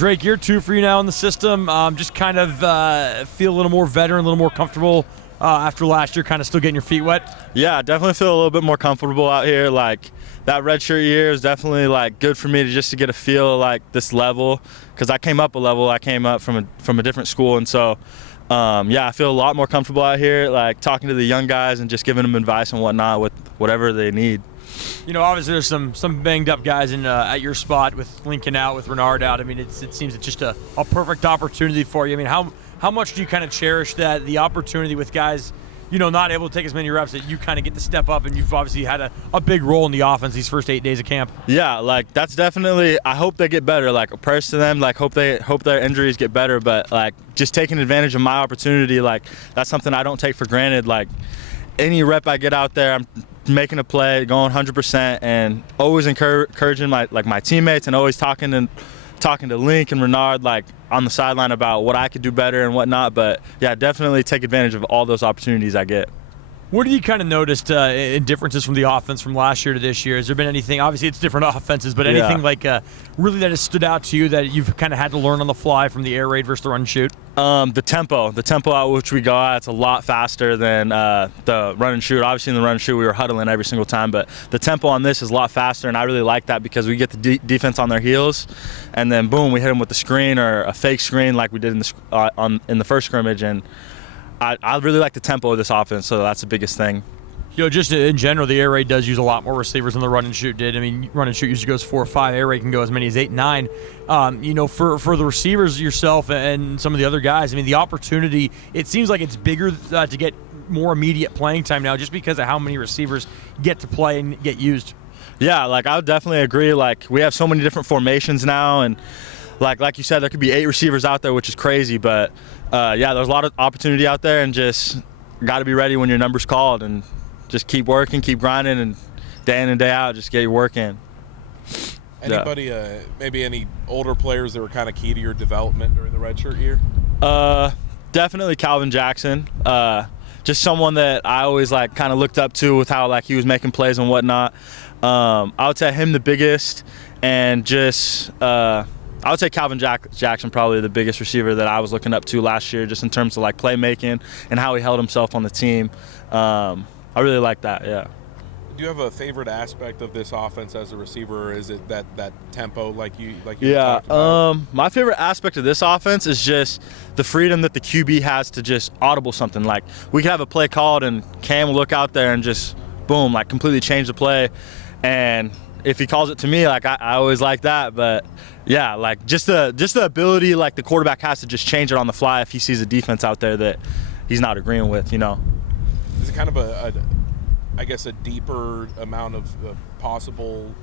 Drake, year 2 for you now in the system. Just kind of feel a little more veteran, a little more comfortable after last year, kind of still getting your feet wet. Yeah, I definitely feel a little bit more comfortable out here. Like that redshirt year is definitely like good for me to get a feel of, like this level, because I came up a level. I came up from a different school, and so yeah, I feel a lot more comfortable out here, like talking to the young guys and just giving them advice and whatnot with whatever they need. You know, obviously there's some banged up guys in at your spot with Lincoln out, with Renard out. I mean, it seems it's just a perfect opportunity for you. I mean, how much do you kind of cherish the opportunity with guys, you know, not able to take as many reps, that you kind of get to step up, and you've obviously had a big role in the offense these first 8 days of camp? Yeah, like that's definitely, I hope they get better. Like prayers to them, like hope their injuries get better, but like just taking advantage of my opportunity, like that's something I don't take for granted. Like any rep I get out there, I'm making a play, going 100%, and always encouraging my teammates, and always talking to Link and Renard like on the sideline about what I could do better and whatnot. But yeah, definitely take advantage of all those opportunities I get. What have you kind of noticed in differences from the offense from last year to this year? Has there been anything, obviously it's different offenses, but anything like really that has stood out to you that you've kind of had to learn on the fly from the air raid versus the run and shoot? The tempo at which we go at, it's a lot faster than the run and shoot. Obviously in the run and shoot we were huddling every single time, but the tempo on this is a lot faster, and I really like that because we get the defense on their heels, and then boom, we hit them with the screen or a fake screen like we did in the first scrimmage, and I really like the tempo of this offense, so that's the biggest thing. You know, just in general, the air raid does use a lot more receivers than the run and shoot did. I mean, run and shoot usually goes 4 or 5. Air raid can go as many as 8, 9. You know, for the receivers, yourself and some of the other guys, I mean, the opportunity, it seems like it's bigger to get more immediate playing time now, just because of how many receivers get to play and get used. Yeah, like I would definitely agree. Like we have so many different formations now, and like you said, there could be 8 receivers out there, which is crazy. But yeah, there's a lot of opportunity out there, and just got to be ready when your number's called, and just keep working, keep grinding, and day in and day out, just get your work in. Anybody, maybe any older players that were kind of key to your development during the redshirt year? Definitely Calvin Jackson. Just someone that I always like kind of looked up to with how like he was making plays and whatnot. I would say him the biggest, and just I would say Calvin Jackson probably the biggest receiver that I was looking up to last year, just in terms of like playmaking and how he held himself on the team. I really like that, yeah. Do you have a favorite aspect of this offense as a receiver, or is it that tempo like you yeah, talked about? My favorite aspect of this offense is just the freedom that the QB has to just audible something. Like we could have a play called and Cam will look out there and just boom, like completely change the play. And if he calls it to me, like I always like that. But yeah, like just the ability like the quarterback has to just change it on the fly if he sees a defense out there that he's not agreeing with, you know. Is it kind of I guess a deeper amount of possible,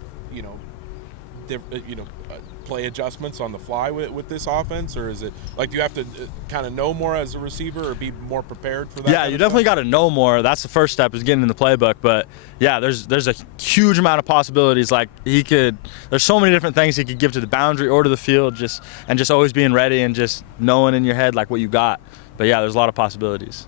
play adjustments on the fly with this offense, or is it like, do you have to kind of know more as a receiver or be more prepared for that? Yeah, you definitely got to know more. That's the first step, is getting in the playbook. But yeah, there's a huge amount of possibilities. Like there's so many different things he could give to the boundary or to the field, just always being ready and just knowing in your head like what you got. But yeah, there's a lot of possibilities.